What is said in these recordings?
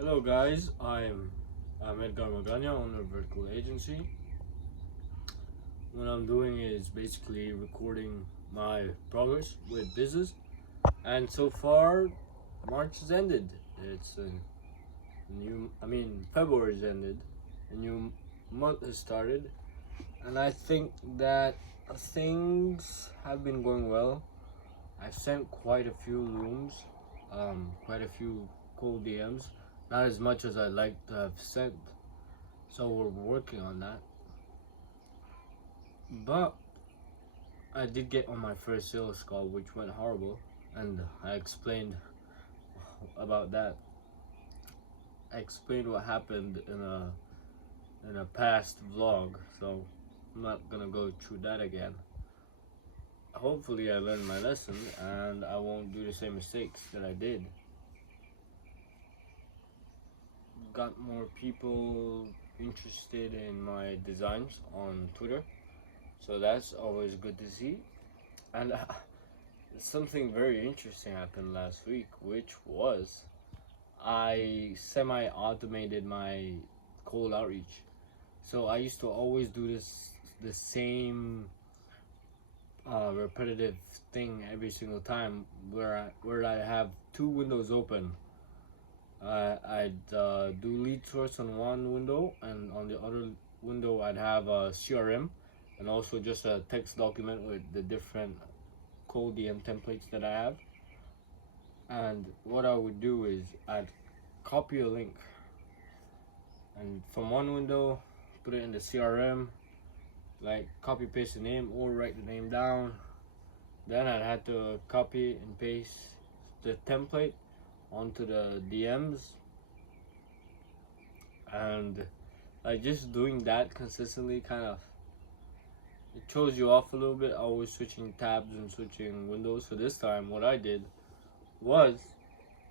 Hello guys, I'm Edgar Magana, owner of Vertical Agency. What I'm doing is basically recording my progress with business, and so far March has ended. It's a February's ended. A new month has started, and I think that things have been going well. I've sent quite a few rooms, quite a few cold DMs. Not as much as I'd like to have sent, so we're working on that. But I did get on my first sales call, which went horrible, and I explained about that. I explained what happened in a past vlog, so I'm not gonna go through that again. Hopefully, I learned my lesson and I won't do the same mistakes that I did. Got more people interested in my designs on Twitter, so that's always good to see. And something very interesting happened last week, which was I semi-automated my cold outreach. So I used to always do the same repetitive thing every single time, where I have two windows open. I'd do lead source on one window, and on the other window I'd have a CRM and also just a text document with the different cold DM templates that I have. And what I would do is I'd copy a link and from one window put it in the CRM, like copy paste the name or write the name down. Then I'd have to copy and paste the template onto the DMs, and like just doing that consistently kind of it throws you off a little bit, always switching tabs and switching windows. So this time what I did was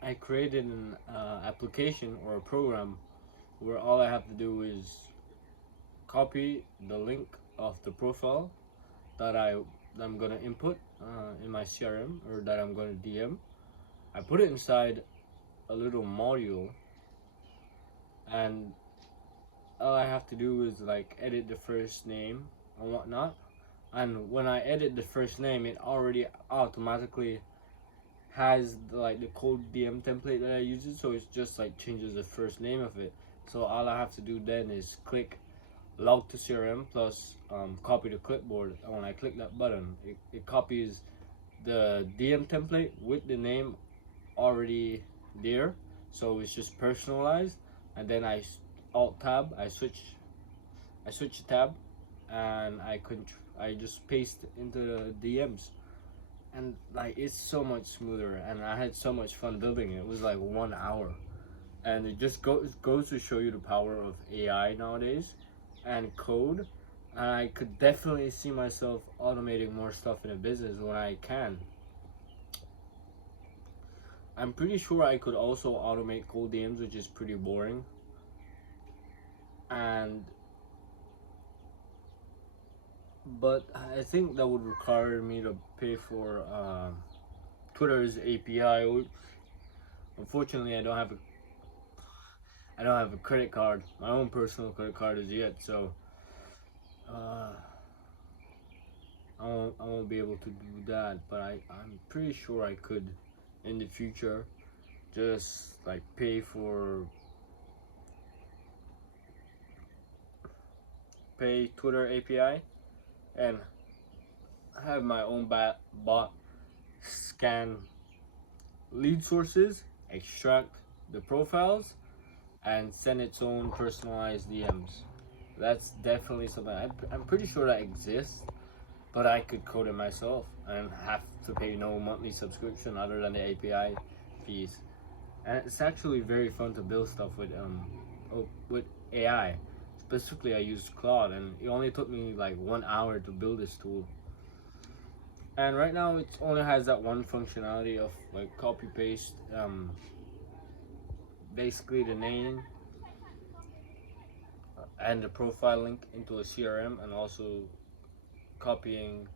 I created an application or a program where all I have to do is copy the link of the profile that I'm gonna input in my CRM, or that I'm gonna DM. I put it inside a little module, and all I have to do is like edit the first name and whatnot. And when I edit the first name, it already automatically has like the cold DM template that I use it, so it's just like changes the first name of it. So all I have to do then is click log to CRM plus copy to clipboard, and when I click that button, it copies the DM template with the name already there, so it's just personalized. And then I alt tab, I switch the tab, and I just paste into the DMs, and like it's so much smoother, and I had so much fun building it. It was like 1 hour, and it just goes to show you the power of AI nowadays and code. And I could definitely see myself automating more stuff in a business when I can. I'm pretty sure I could also automate cold DMs, which is pretty boring. And but I think that would require me to pay for Twitter's API. Unfortunately, I don't have a credit card, my own personal credit card as yet. So uh, I won't be able to do that. But I'm pretty sure I could in the future, just like pay Twitter API and have my own bot scan lead sources, extract the profiles, and send its own personalized DMs. That's definitely something I'm pretty sure that exists, but I could code it myself and have to pay no monthly subscription other than the API fees. And it's actually very fun to build stuff with AI. Specifically, I used Claude, and it only took me like 1 hour to build this tool. And right now, it only has that one functionality of like copy paste, basically the name and the profile link into a CRM, and also copying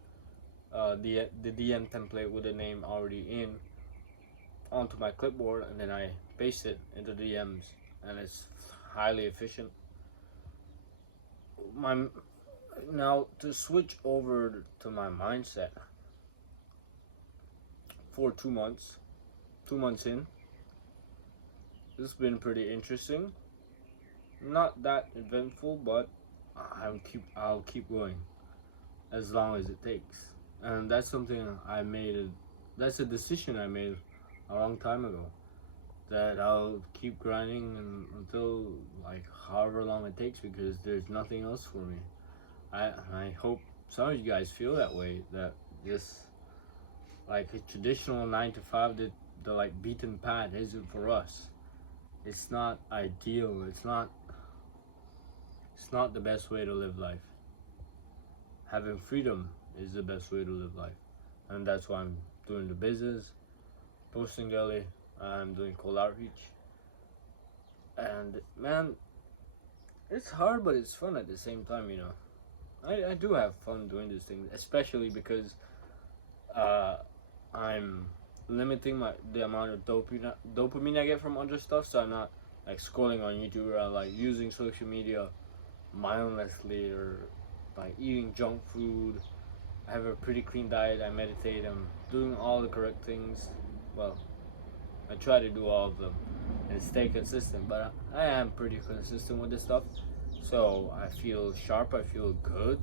the DM template with the name already in onto my clipboard, and then I paste it into the DMs. and it's highly efficient. My Now to switch over to my mindset for 2 months, 2 months in, it's been pretty interesting. Not that eventful, but I'll keep going as long as it takes. And that's something I made. That's a decision I made a long time ago. That I'll keep grinding until like however long it takes, because there's nothing else for me. I hope some of you guys feel that way. That this like a traditional 9 to 5, the like beaten path isn't for us. It's not ideal. It's not the best way to live life. Having freedom is the best way to live life, and that's why I'm doing the business, posting daily. I'm doing cold outreach, and man, it's hard, but it's fun at the same time. I do have fun doing these things, especially because I'm limiting the amount of dopamine I get from other stuff. So I'm not like scrolling on YouTube, or like using social media mindlessly, or like eating junk food. I have a pretty clean diet. I meditate. I'm doing all the correct things. Well, I try to do all of them and stay consistent. But I am pretty consistent with this stuff. So I feel sharp. I feel good.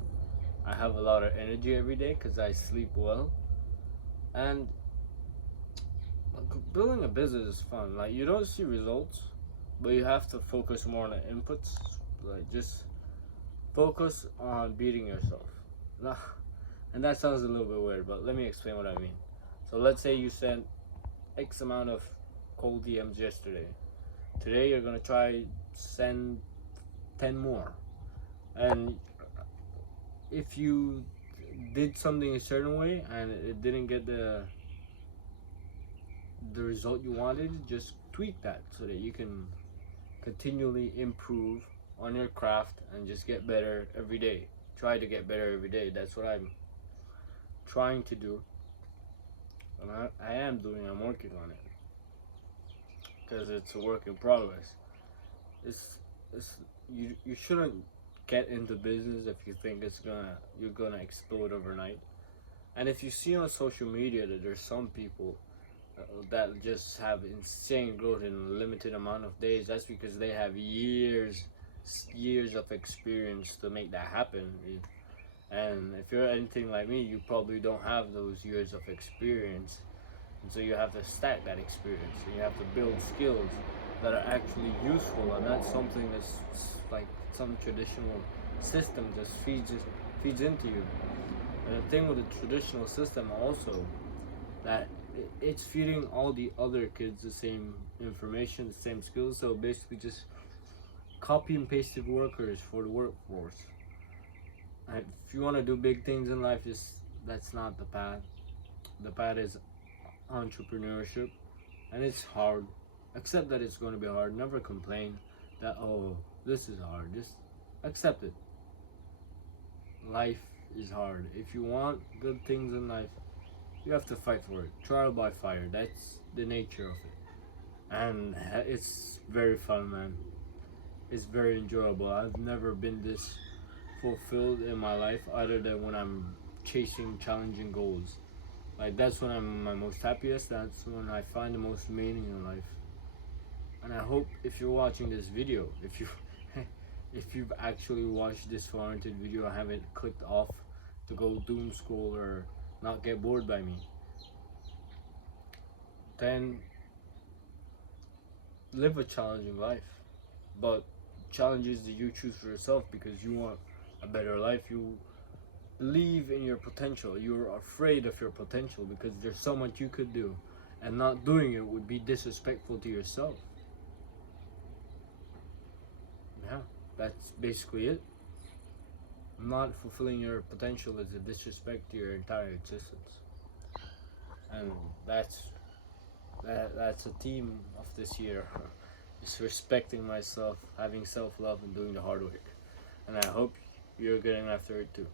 I have a lot of energy every day because I sleep well. And building a business is fun. Like, you don't see results, but you have to focus more on the inputs. Like, just focus on beating yourself. Nah, and that sounds a little bit weird, but let me explain what I mean. So let's say you sent X amount of cold DMs yesterday. Today you're gonna try send 10 more. And if you did something a certain way and it didn't get the result you wanted, just tweak that so that you can continually improve on your craft and just get better every day. Try to get better every day. That's what I'm trying to do, and I am doing. I'm working on it because it's a work in progress. It's you shouldn't get into business if you think you're gonna explode overnight. And if you see on social media that there's some people that just have insane growth in a limited amount of days, that's because they have years of experience to make that happen. And if you're anything like me, you probably don't have those years of experience, and so you have to stack that experience, and you have to build skills that are actually useful, and that's something that's like some traditional system just feeds into you. And the thing with the traditional system also, that it's feeding all the other kids the same information, the same skills. So basically just copy and pasted workers for the workforce. And if you want to do big things in life, that's not the path. The path is entrepreneurship, and it's hard. Accept that it's going to be hard. Never complain that, oh, this is hard. Just accept it. Life is hard. If you want good things in life, you have to fight for it. Trial by fire. That's the nature of it. And it's very fun, man. It's very enjoyable. I've never been this fulfilled in my life other than when I'm chasing challenging goals. Like, that's when I'm my most happiest. That's when I find the most meaning in life. And I hope if you're watching this video, if you've actually watched this far into the video and haven't clicked off to go doom scroll or not get bored by me, then live a challenging life. But challenges that you choose for yourself because you want a better life. You believe in your potential. You're afraid of your potential because there's so much you could do, and not doing it would be disrespectful to yourself. Yeah, that's basically it. Not fulfilling your potential is a disrespect to your entire existence, and that's a theme of this year. Just respecting myself, having self-love, and doing the hard work. And I hope you're getting after it too.